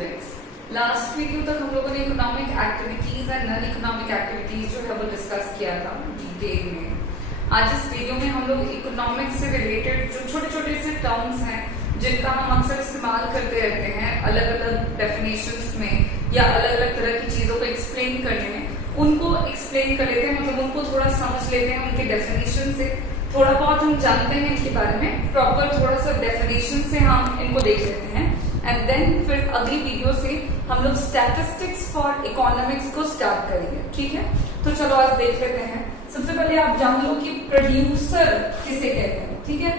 Students, last video तक हम लोगों ने economic activities and non economic activities जो है वो डिस्कस किया था डिटेल में। आज इस वीडियो में हम लोग इकोनॉमिक्स से रिलेटेड जो छोटे छोटे से टर्म्स हैं जिनका हम अक्सर इस्तेमाल करते रहते हैं अलग अलग डेफिनेशंस में या अलग अलग तरह की चीजों को एक्सप्लेन करने में, उनको एक्सप्लेन कर लेते हैं, मतलब उनको थोड़ा समझ लेते हैं, उनके डेफिनेशन से थोड़ा बहुत हम जानते हैं इनके बारे में, प्रॉपर थोड़ा सा डेफिनेशन से हम इनको देख लेते हैं एंड देन फिर अगली वीडियो से हम लोग स्टैटिस्टिक्स फॉर इकोनॉमिक्स को स्टार्ट करेंगे। ठीक है, तो चलो आज देख लेते हैं। सबसे पहले आप जान लो कि प्रोड्यूसर किसे कहते हैं। ठीक है,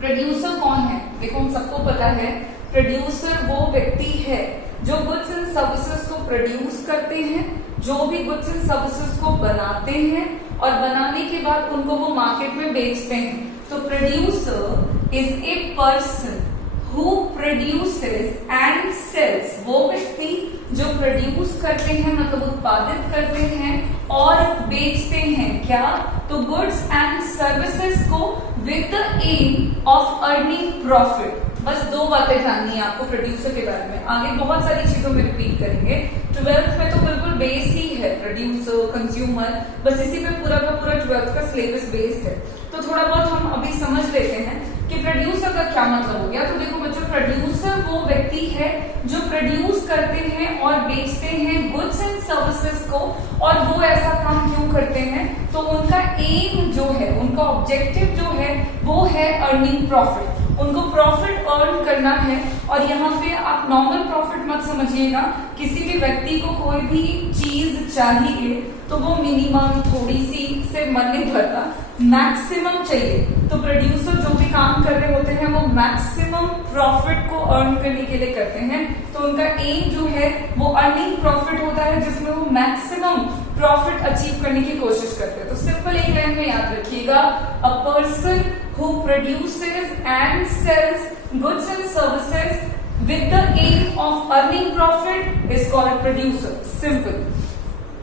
प्रोड्यूसर कौन है? देखो हम सबको पता है प्रोड्यूसर वो व्यक्ति है जो गुड्स एंड सर्विसेज को प्रोड्यूस करते हैं, जो भी गुड्स एंड सर्विसेज को बनाते हैं और बनाने के बाद उनको वो मार्केट में बेचते हैं। तो producer is a person who produces and sells, वो व्यक्ति जो प्रोड्यूस करते हैं मतलब उत्पादित करते हैं और बेचते हैं क्या? तो गुड्स एंड सर्विसेज को with the aim of earning profit. बस दो बातें जाननी है आपको प्रोड्यूसर के बारे में, आगे बहुत सारी चीजों में रिपीट करेंगे। 12th में तो बिल्कुल बेस ही है प्रोड्यूसर, कंज्यूमर, बस इसी पे पूरा का पूरा 12th का सिलेबस बेस्ड है। तो थोड़ा बहुत हम अभी समझ लेते हैं कि प्रोड्यूसर का क्या मतलब हो गया। तो देखो बच्चों, प्रोड्यूसर वो व्यक्ति है जो प्रोड्यूस करते हैं और बेचते हैं गुड्स एंड सर्विसेज को, और वो ऐसा काम क्यों करते हैं? तो उनका एम जो है, उनका ऑब्जेक्टिव जो है वो है अर्निंग प्रॉफिट, उनको प्रॉफिट अर्न करना है। और यहाँ पे आप नॉर्मल प्रॉफिट मत समझिएगा, किसी भी व्यक्ति को कोई भी चीज चाहिए तो वो मिनिमम थोड़ी सी से मन नहीं भरता, मैक्सिमम चाहिए। तो प्रोड्यूसर जो भी काम कर रहे होते हैं वो मैक्सिमम प्रॉफिट को अर्न करने के लिए करते हैं। तो उनका एम जो है वो अर्निंग प्रॉफिट होता है, जिसमें वो मैक्सिमम प्रॉफिट अचीव करने की कोशिश करते हैं। तो सिंपल एक लाइन में याद रखिएगा, a person who produces and sells goods and services with the aim of earning profit is called producer. Simple.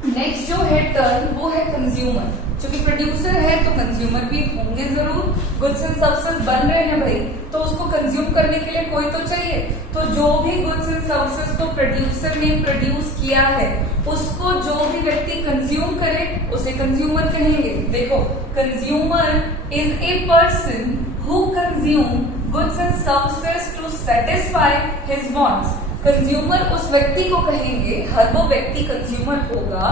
Next जो है टर्म वो है कंज्यूमर। क्योंकि प्रोड्यूसर है तो कंज्यूमर भी होंगे जरूर, गुड्स एंड सर्विसेज बन रहे हैं भाई, तो उसको कंज्यूम करने के लिए कोई तो चाहिए। तो जो भी गुड्स एंड सर्विसेज को प्रोड्यूसर ने प्रोड्यूस किया है उसको जो भी व्यक्ति कंज्यूम करे उसे कंज्यूमर कहेंगे। देखो, consumer is a person who consume goods and services to satisfy his wants. Consumer उस व्यक्ति को कहेंगे, हर वो व्यक्ति कंज्यूमर होगा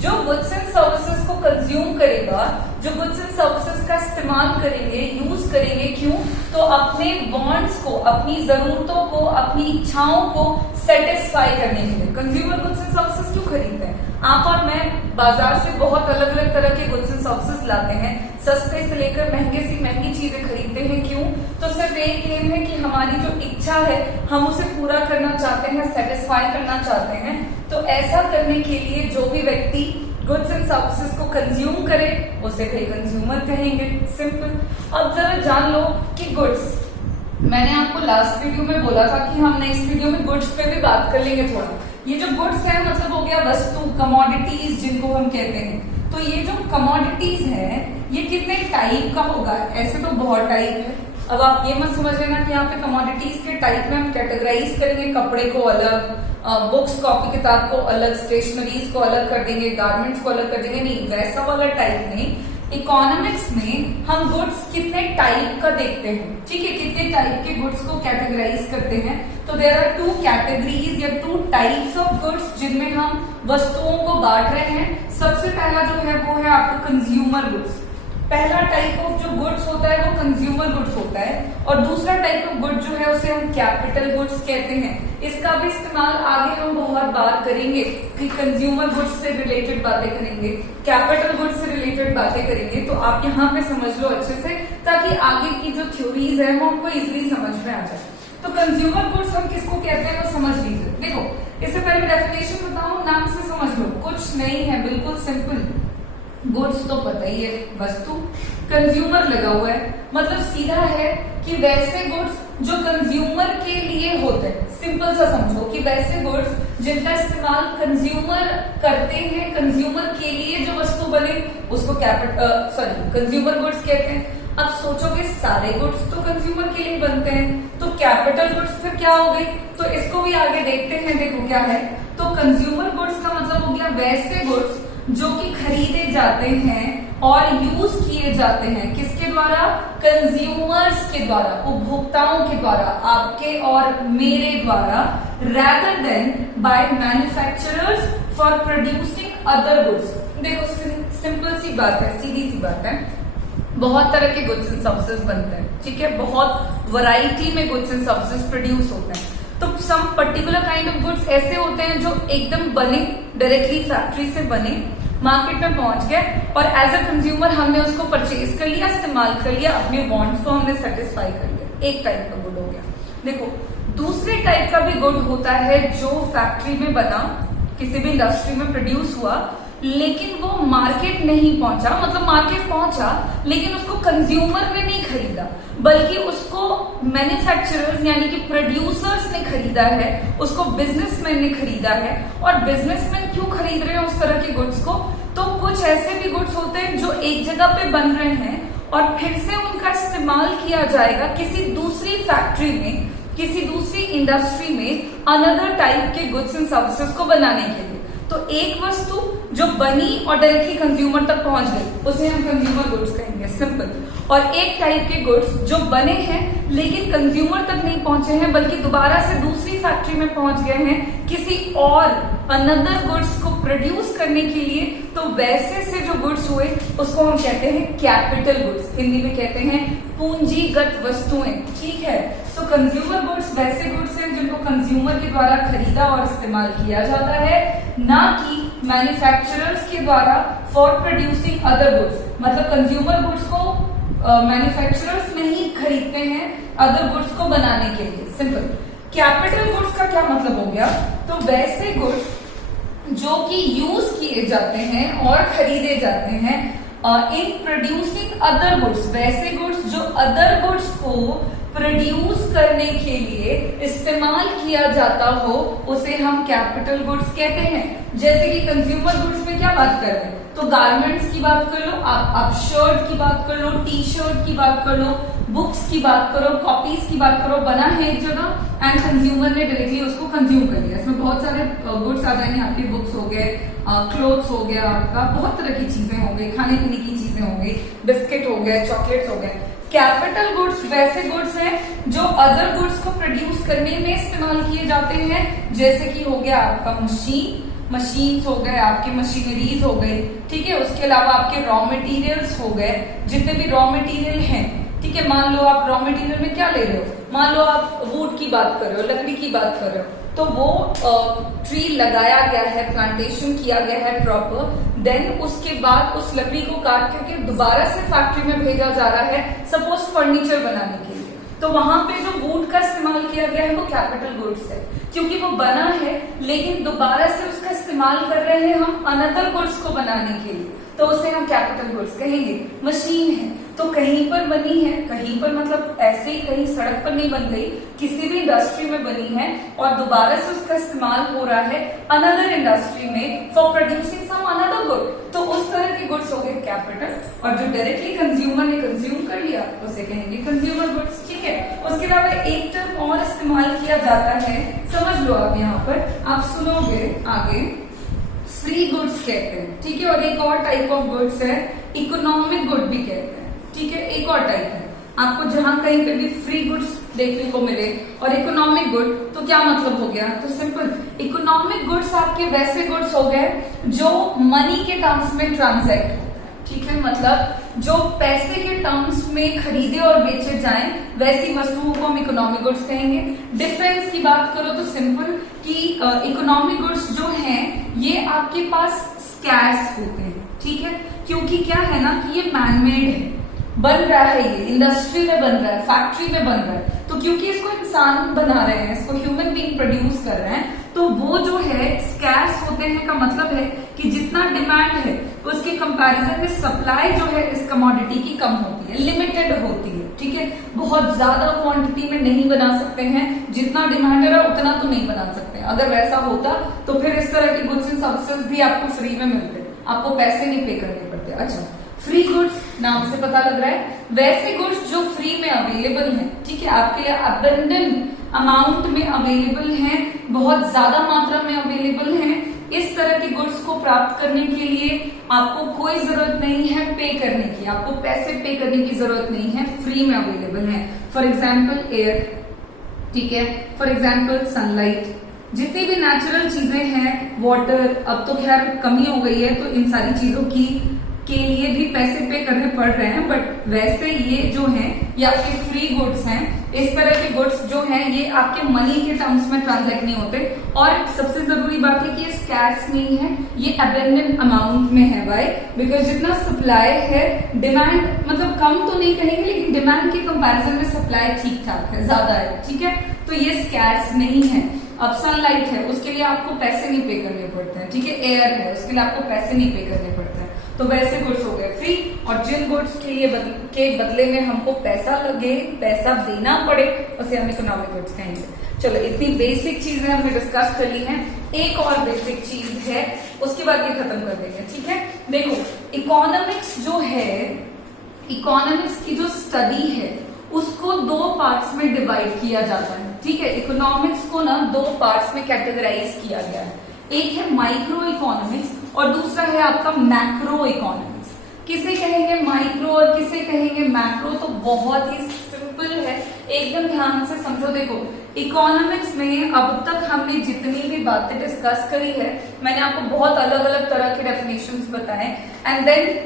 जो गुड्स एंड सर्विसेज को कंज्यूम करेगा, जो गुड्स एंड सर्विसेज का इस्तेमाल करेंगे, यूज करेंगे। क्यों? तो अपने वांट्स को, अपनी जरूरतों को, अपनी इच्छाओं को सेटिस्फाई करने के लिए। कंज्यूमर गुड्स एंड सर्विसेज क्यों खरीदते हैं? आप और मैं बाजार से बहुत अलग अलग तरह के गुड्स एंड सर्विसेज लाते हैं, सस्ते से लेकर महंगे से महंगी चीजें खरीदते हैं। क्यों? तो सिर्फ एक एम है कि हमारी जो इच्छा है हम उसे पूरा करना चाहते हैं, सेटिस्फाई करना चाहते हैं। तो ऐसा करने के लिए जो भी व्यक्ति गुड्स एंड सर्विसेज को कंज्यूम करे उसे भाई कंज्यूमर कहेंगे। सिंपल। अब जरा जान लो कि गुड्स, मैंने आपको लास्ट वीडियो में बोला था कि हम नेक्स्ट वीडियो में गुड्स पे भी बात कर लेंगे थोड़ा। ये जो गुड्स है मतलब हो गया वस्तु, कमोडिटीज जिनको हम कहते हैं। तो ये जो कमोडिटीज है ये कितने टाइप का होगा? ऐसे तो बहुत टाइप है। अब आप ये मत समझ लेना कि यहाँ पे कमोडिटीज के टाइप में हम कैटेगराइज करेंगे, कपड़े को अलग, बुक्स कॉपी किताब को अलग, स्टेशनरीज को अलग कर देंगे, गारमेंट्स को अलग कर देंगे, नहीं वैसा वाला टाइप नहीं। इकोनॉमिक्स में हम गुड्स कितने टाइप का देखते हैं, ठीक है, कितने टाइप के गुड्स को कैटेगराइज करते हैं। तो देयर आर 2 कैटेगरीज या 2 टाइप्स ऑफ गुड्स जिनमें हम वस्तुओं को बांट रहे हैं। सबसे पहला जो है वो है आपका कंज्यूमर गुड्स। पहला टाइप ऑफ जो गुड्स होता है वो कंज्यूमर गुड्स होता है, और दूसरा टाइप ऑफ गुड जो है उसे हम कैपिटल गुड्स कहते हैं। इसका भी इस्तेमाल आगे हम बहुत बार करेंगे कि कंज्यूमर गुड्स से रिलेटेड बातें करेंगे, कैपिटल गुड्स से रिलेटेड बातें करेंगे। तो आप यहाँ पे समझ लो अच्छे से, ताकि आगे की जो थ्योरीज है वो हमको इजिली समझ में आ जाए। तो कंज्यूमर गुड्स हम किसको कहते हैं वो समझ लीजिए। देखो, इससे पहले डेफिनेशन बताऊं, नाम से समझ लो, कुछ नहीं है, बिल्कुल सिंपल। गुड्स तो पता ही है, वस्तु, कंज्यूमर लगा हुआ है, मतलब सीधा है कि वैसे गुड्स जो कंज्यूमर के लिए होते हैं। सिंपल सा समझो कि वैसे गुड्स जिनका इस्तेमाल कंज्यूमर करते हैं, कंज्यूमर के लिए जो वस्तु बने उसको कंज्यूमर गुड्स कहते हैं। अब सोचोगे सारे गुड्स तो कंज्यूमर के लिए बनते हैं, तो कैपिटल गुड्स फिर क्या हो गई? तो इसको भी आगे देखते हैं। देखो क्या है, तो कंज्यूमर गुड्स का मतलब हो गया वैसे गुड्स जो कि खरीदे जाते हैं और यूज किए जाते हैं, किसके द्वारा? कंज्यूमर्स के द्वारा, उपभोक्ताओं के द्वारा, आपके और मेरे द्वारा, rather than by manufacturers for producing other goods। देखो सिंपल सी बात है, सीधी सी बात है, बहुत तरह के गुड्स एंड सर्विसेज बनते हैं, ठीक है, बहुत वैरायटी में गुड्स एंड सर्विसेज प्रोड्यूस होते हैं। तो some particular kind of goods ऐसे होते हैं जो एकदम बने, डायरेक्टली फैक्ट्री से बने, मार्केट में पहुंच गए और एज अ कंज्यूमर हमने उसको परचेज कर लिया, इस्तेमाल कर लिया, अपने वांट्स को हमने सेटिस्फाई कर लिया। एक टाइप का गुड हो गया। देखो दूसरे टाइप का भी गुड होता है जो फैक्ट्री में बना, किसी भी इंडस्ट्री में प्रोड्यूस हुआ, लेकिन वो मार्केट नहीं पहुंचा, मतलब मार्केट पहुंचा लेकिन उसको कंज्यूमर ने नहीं खरीदा, बल्कि उसको मैन्युफैक्चरर्स यानी कि प्रोड्यूसर्स ने खरीदा है, उसको बिजनेसमैन ने खरीदा है। और बिजनेसमैन क्यों खरीद रहे हैं उस तरह के गुड्स को? तो कुछ ऐसे भी गुड्स होते हैं जो एक जगह पे बन रहे हैं और फिर से उनका इस्तेमाल किया जाएगा किसी दूसरी फैक्ट्री में, किसी दूसरी इंडस्ट्री में अनदर टाइप के गुड्स एंड सर्विसेज को बनाने के लिए। तो एक वस्तु जो बनी और डायरेक्टली कंज्यूमर तक पहुंच गई उसे हम कंज्यूमर गुड्स कहेंगे, सिंपल। और एक टाइप के गुड्स जो बने हैं लेकिन कंज्यूमर तक नहीं पहुंचे हैं बल्कि दोबारा से दूसरी फैक्ट्री में पहुंच गए हैं किसी और अनदर गुड्स को प्रोड्यूस करने के लिए, तो वैसे से जो गुड्स हुए उसको हम कहते हैं कैपिटल गुड्स, हिंदी में कहते हैं पूंजीगत वस्तुएं, ठीक है। सो कंज्यूमर गुड्स वैसे गुड्स हैं जिनको कंज्यूमर के द्वारा खरीदा और इस्तेमाल किया जाता है, ना कि मैन्युफैक्चरर्स के द्वारा फॉर प्रोड्यूसिंग अदर गुड्स। मतलब कंज्यूमर गुड्स को मैन्युफैक्चरर्स नहीं खरीदते हैं अदर गुड्स को बनाने के लिए, सिंपल। कैपिटल गुड्स का क्या मतलब हो गया? तो वैसे गुड्स जो कि यूज किए जाते हैं और खरीदे जाते हैं इन प्रोड्यूसिंग अदर गुड्स, वैसे गुड्स जो अदर गुड्स को प्रोड्यूस करने के लिए इस्तेमाल किया जाता हो उसे हम कैपिटल गुड्स कहते हैं। जैसे कि कंज्यूमर गुड्स में क्या बात कर रहे हैं, तो गारमेंट्स की बात कर लो, आप शर्ट की बात कर लो, टी शर्ट की बात कर लो, बुक्स की बात करो, कॉपीज की बात करो, बना है एक जगह एंड कंज्यूमर ने डायरेक्टली उसको कंज्यूम कर लिया। इसमें बहुत सारे गुड्स आ जाएंगे, आपके बुक्स हो गए, क्लोथ्स हो गया, आपका बहुत तरह की चीजें हो गई, खाने पीने की चीजें हो गई, बिस्किट हो गए, चॉकलेट्स हो गए। कैपिटल गुड्स वैसे गुड्स हैं जो अदर गुड्स को प्रोड्यूस करने में इस्तेमाल किए जाते हैं, जैसे कि हो गया आपका मशीन्स हो गए, आपकी मशीनरीज हो गई, ठीक है। उसके अलावा आपके रॉ मटेरियल्स हो गए, जितने भी रॉ मटेरियल हैं, ठीक है। मान लो आप रॉ मटेरियल में क्या ले रहे हो, मान लो आप वुड की बात कर रहे हो, लकड़ी की बात कर रहे हो, तो वो ट्री लगाया गया है, प्लांटेशन किया गया है प्रॉपर, देन उसके बाद उस लकड़ी को काट करके दोबारा से फैक्ट्री में भेजा जा रहा है, सपोज फर्नीचर बनाने के लिए, तो वहां पे जो वुड का इस्तेमाल किया गया है वो कैपिटल गुड्स है, क्योंकि वो बना है लेकिन दोबारा से उसका इस्तेमाल कर रहे हैं हम अनदर गुड्स को बनाने के लिए, तो उसे हम कैपिटल गुड्स कहेंगे। मशीन है तो कहीं पर बनी है, कहीं पर मतलब ऐसे ही कहीं सड़क पर नहीं बन गई, किसी भी इंडस्ट्री में बनी है और दोबारा से उसका इस्तेमाल हो रहा है अनदर इंडस्ट्री में for producing some another good, तो उस तरह के गुड्स हो गए कैपिटल। और जो डायरेक्टली कंज्यूमर ने कंज्यूम कर लिया उसे कहेंगे कंज्यूमर गुड्स, ठीक है। उसके अलावा एक टर्म और इस्तेमाल किया जाता है, समझ लो आप, यहाँ पर आप सुनोगे आगे, फ्री गुड्स कहते हैं, ठीक है। और एक और टाइप ऑफ गुड्स है इकोनॉमिक गुड भी कहते हैं, ठीक है। एक और टाइप है, आपको जहां कहीं पे भी फ्री गुड्स देखने को मिले और इकोनॉमिक गुड, तो क्या मतलब हो गया? तो सिंपल, इकोनॉमिक गुड्स आपके वैसे गुड्स हो गए जो मनी के टर्म्स में ट्रांजैक्ट होते हैं, ठीक है। मतलब जो पैसे के टर्म्स में खरीदे और बेचे जाएं वैसी वस्तुओं को हम इकोनॉमिक गुड्स कहेंगे। डिफरेंस की बात करो तो सिंपल कि इकोनॉमिक गुड्स जो हैं ये आपके पास स्कैर्स होते हैं, ठीक है, क्योंकि क्या है ना कि ये मैनमेड है, बन रहा है, ये इंडस्ट्री में बन रहा है, फैक्ट्री में बन रहा है, तो क्योंकि इसको इंसान बना रहे हैं, इसको ह्यूमन बीइंग प्रोड्यूस कर रहे हैं, तो वो जो है स्कैर्स होते हैं का मतलब है कि जितना डिमांड है उसके कंपैरिजन में सप्लाई जो है इस कमोडिटी की कम होती है, लिमिटेड होती है, ठीक है। बहुत ज्यादा क्वांटिटी में नहीं बना सकते हैं, जितना डिमांड है उतना तो नहीं बना सकते। अगर वैसा होता तो फिर इस तरह के गुड्स एंड सर्विसेज भी आपको फ्री में मिलते, आपको पैसे नहीं पे करने पड़ते। अच्छा, फ्री गुड्स नाम से पता लग रहा है, वैसे गुड्स जो फ्री में अवेलेबल हैं, ठीक है, आपके लिए अबंडेंट अमाउंट में अवेलेबल हैं, बहुत ज्यादा मात्रा में अवेलेबल हैं। इस तरह के गुड्स को प्राप्त करने के लिए आपको कोई जरूरत नहीं है पे करने की, आपको पैसे पे करने की जरूरत नहीं है, फ्री में अवेलेबल है। फॉर एग्जाम्पल एयर, ठीक है, फॉर एग्जाम्पल सनलाइट, जितनी भी नेचुरल चीजें हैं, वाटर, अब तो खैर कमी हो गई है तो इन सारी चीजों की के लिए भी पैसे पे करने पड़ रहे हैं, बट वैसे ये जो हैं ये आपके फ्री गुड्स हैं। इस तरह के गुड्स जो हैं ये आपके मनी के टर्म्स में ट्रांजैक्ट नहीं होते, और सबसे जरूरी बात है कि ये स्कैर्स नहीं है, ये अबंडेंट अमाउंट में है। वाई? बिकॉज जितना सप्लाई है, डिमांड मतलब कम तो नहीं कहेंगे, लेकिन डिमांड के कंपैरिजन में सप्लाई ठीक ठाक है, ज्यादा है, ठीक है, तो ये स्कैर्स नहीं है। अब सनलाइट है, उसके लिए आपको पैसे नहीं पे करने पड़ते हैं, ठीक है, एयर है, उसके लिए आपको पैसे नहीं पे करने पड़ते हैं, तो वैसे गुड्स हो गए फ्री। और जिन गुड्स के लिए के बदले में हमको पैसा लगे, पैसा देना पड़े, उसे हम इकोनॉमिक गुड्स कहेंगे। चलो, इतनी बेसिक चीजें हमने डिस्कस कर ली हैं। एक और बेसिक चीज है, उसके बाद ये खत्म कर देंगे, ठीक है। देखो, इकोनॉमिक्स जो है, इकोनॉमिक्स की जो स्टडी है उसको दो पार्ट्स में डिवाइड किया जाता है, ठीक है। इकोनॉमिक्स को ना दो पार्ट्स में कैटेगराइज किया गया है, एक है माइक्रो इकोनॉमिक्स और दूसरा है आपका मैक्रो इकोनॉमिक्स। किसे कहेंगे माइक्रो और किसे कहेंगे मैक्रो, तो बहुत ही सिंपल है, एकदम ध्यान से समझो। देखो, इकोनॉमिक्स में अब तक हमने जितनी भी बातें डिस्कस करी है, मैंने आपको बहुत अलग अलग तरह के डेफिनेशंस बताए, एंड देन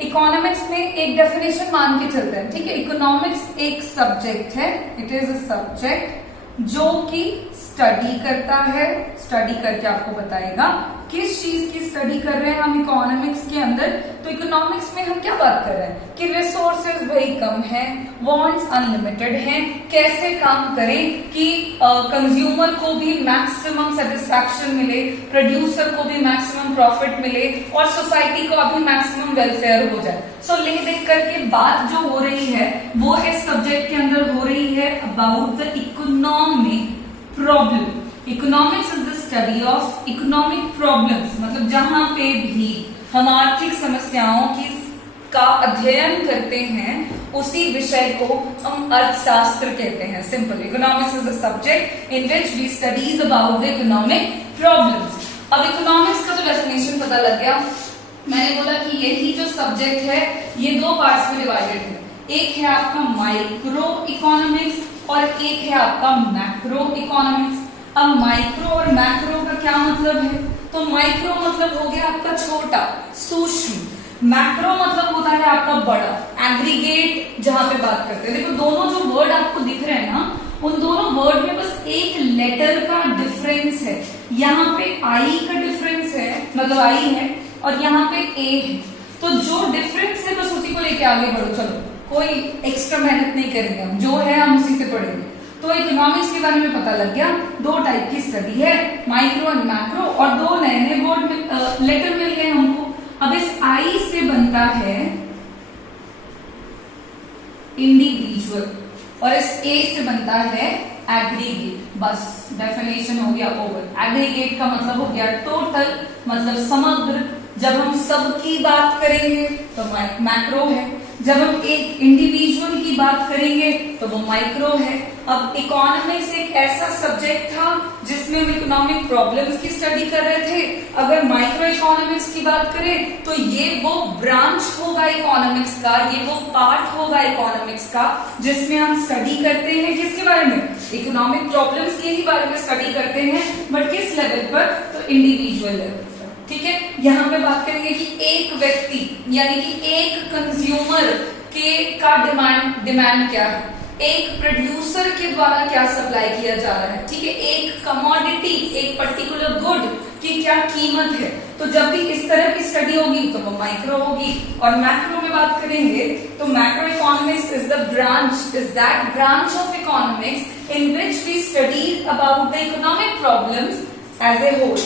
इकोनॉमिक्स में एक डेफिनेशन मान के चलते हैं, ठीक है। इकोनॉमिक्स एक सब्जेक्ट है, इट इज अ सब्जेक्ट जो कि स्टडी करता है, स्टडी करके आपको बताएगा किस चीज की स्टडी कर रहे हैं हम इकोनॉमिक्स के अंदर। तो इकोनॉमिक्स में हम क्या बात कर रहे हैं कि रिसोर्सेज भाई कम है, वांट्स अनलिमिटेड हैं, कैसे काम करें कि कंज्यूमर को भी मैक्सिमम सेटिस्फैक्शन मिले, प्रोड्यूसर को भी मैक्सिमम प्रॉफिट मिले और सोसाइटी को अभी मैक्सिमम वेलफेयर हो जाए। सो ले देख करके बात जो हो रही है वो इस सब्जेक्ट के अंदर हो रही है about the economic problem. Economics is the study of economic problems, मतलब जहां पे भी हम आर्थिक समस्याओं की का अध्ययन करते हैं उसी विषय को हम अर्थशास्त्र कहते हैं। Simple, economics is the subject in which we studies about the economic problems. अब इकोनॉमिक्स का तो डेफिनेशन पता लग गया, मैंने बोला कि यही जो सब्जेक्ट है ये दो पार्ट्स में डिवाइडेड है, एक है आपका माइक्रो इकोनॉमिक्स और एक है आपका मैक्रो इकोनॉमिक्स। अब माइक्रो और मैक्रो का क्या मतलब है, तो माइक्रो मतलब हो गया आपका छोटा, सूक्ष्म, मैक्रो मतलब होता है आपका बड़ा, एग्रीगेट, जहां पे बात करते हैं। देखो, दोनों जो वर्ड आपको दिख रहे हैं ना, उन दोनों वर्ड में बस एक लेटर का डिफरेंस है। यहाँ पे आई का डिफरेंस है, मतलब आई है, और यहाँ पे ए है, तो जो डिफरेंस है बस उसी को लेके आगे बढ़ो। चलो, कोई एक्स्ट्रा मेहनत नहीं करेंगे हम, जो है हम उसी से पढ़ेंगे। तो इकोनॉमिक्स के बारे में पता लग गया, दो टाइप की स्टडी है, माइक्रो एंड मैक्रो, और दो नए नए वर्ड लेटर मिल गए हमको। अब इस आई से बनता है इंडिविजुअल और इस ए से बनता है एग्रीगेट। बस डेफिनेशन हो गया ओवर। एग्रीगेट का मतलब हो गया टोटल, मतलब समग्र। जब हम सबकी बात करेंगे तो मैक्रो है, जब हम एक इंडिविजुअल की बात करेंगे तो वो माइक्रो है। अब इकोनॉमिक्स एक ऐसा सब्जेक्ट था जिसमें हम इकोनॉमिक प्रॉब्लम्स की स्टडी कर रहे थे। अगर माइक्रो इकोनॉमिक्स की बात करें तो ये वो ब्रांच होगा इकोनॉमिक्स का, ये वो पार्ट होगा इकोनॉमिक्स का जिसमें हम स्टडी करते हैं किसके बारे में, इकोनॉमिक प्रॉब्लम्स के ही बारे में स्टडी करते हैं, बट किस लेवल पर, तो इंडिविजुअल लेवल। ठीक है, यहाँ पे बात करेंगे कि एक व्यक्ति यानी कि एक कंज्यूमर के का डिमांड क्या है, एक प्रोड्यूसर के द्वारा क्या सप्लाई किया जा रहा है। ठीक है, एक कमोडिटी, एक पर्टिकुलर गुड की क्या कीमत है। तो जब भी इस तरह की स्टडी होगी तो वो माइक्रो होगी। और मैक्रो में बात करेंगे तो macro economics is the branch, is that branch of economics in which we study about the economic problems as a whole.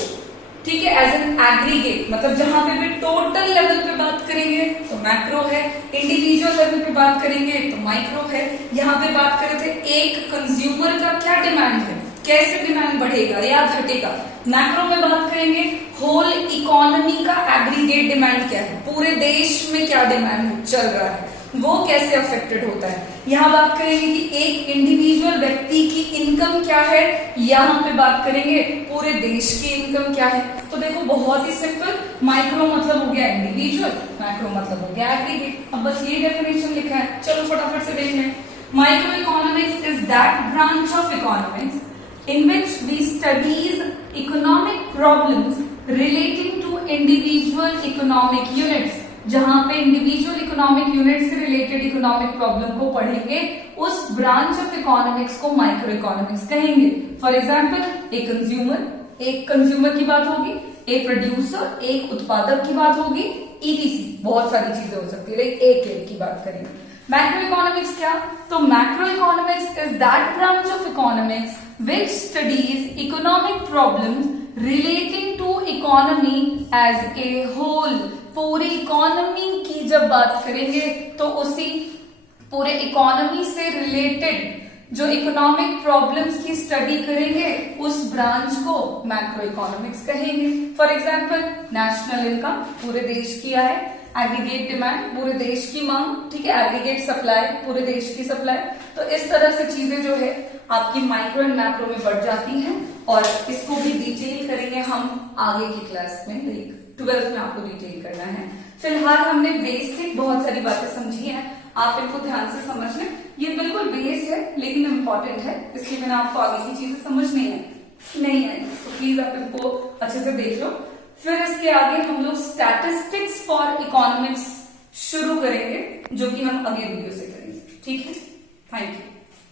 ठीक है, एज एन एग्रीगेट, मतलब जहां पे भी टोटल लेवल पे बात करेंगे तो मैक्रो है, इंडिविजुअल लेवल पे बात करेंगे तो माइक्रो है। यहाँ पे बात कर रहे थे एक कंज्यूमर का क्या डिमांड है, कैसे डिमांड बढ़ेगा या घटेगा। मैक्रो में बात करेंगे होल इकोनॉमी का एग्रीगेट डिमांड क्या है, पूरे देश में क्या डिमांड चल रहा है, वो कैसे अफेक्टेड होता है। यहाँ बात करेंगे कि एक इंडिविजुअल व्यक्ति की इनकम क्या है, यहाँ पे बात करेंगे पूरे देश की इनकम क्या है। तो देखो बहुत ही सिंपल, माइक्रो मतलब हो गया इंडिविजुअल, मैक्रो मतलब हो गया एग्रीगेट। अब बस ये डेफिनेशन लिखा है, चलो फटाफट से देख लें। Micro economics is that branch of economics in which we studies economic problems relating to individual economic units, जहां पे इंडिविजुअल इकोनॉमिक यूनिट से रिलेटेड इकोनॉमिक प्रॉब्लम को पढ़ेंगे, उस ब्रांच ऑफ इकोनॉमिक्स को माइक्रो इकोनॉमिक्स कहेंगे। फॉर एग्जाम्पल एक consumer की बात होगी, एक प्रोड्यूसर, एक उत्पादक की बात होगी, ईटीसी बहुत सारी चीजें हो सकती है, एक की बात करेंगे। मैक्रो इकोनॉमिक्स क्या, तो macro economics is that branch of economics which studies economic problems relating to economy as a whole। पूरी इकोनॉमी की जब बात करेंगे तो उसी पूरे इकोनॉमी से रिलेटेड जो इकोनॉमिक प्रॉब्लम्स की स्टडी करेंगे, उस ब्रांच को मैक्रो इकोनॉमिक्स कहेंगे। फॉर एग्जांपल नेशनल इनकम पूरे देश की है, एग्रीगेट डिमांड पूरे देश की मांग, ठीक है, एग्रीगेट सप्लाई पूरे देश की सप्लाई। तो इस तरह से चीजें जो है आपकी माइक्रो एंड मैक्रो में बढ़ जाती हैं, और इसको भी डिटेल करेंगे हम आगे की क्लास में, 12th में आपको डिटेल करना है। फिलहाल हमने बेसिक बहुत सारी बातें समझी हैं, आप इनको ध्यान से समझ लें। ये बिल्कुल बेस है लेकिन इम्पोर्टेंट है, इसलिए मैंने आपको आगे की चीजें समझनी है, नहीं है तो प्लीज आप इनको अच्छे से देख लो। फिर इसके आगे हम लोग स्टैटिस्टिक्स फॉर इकोनॉमिक्स शुरू करेंगे, जो कि हम अगले वीडियो से करेंगे। ठीक है, थैंक यू।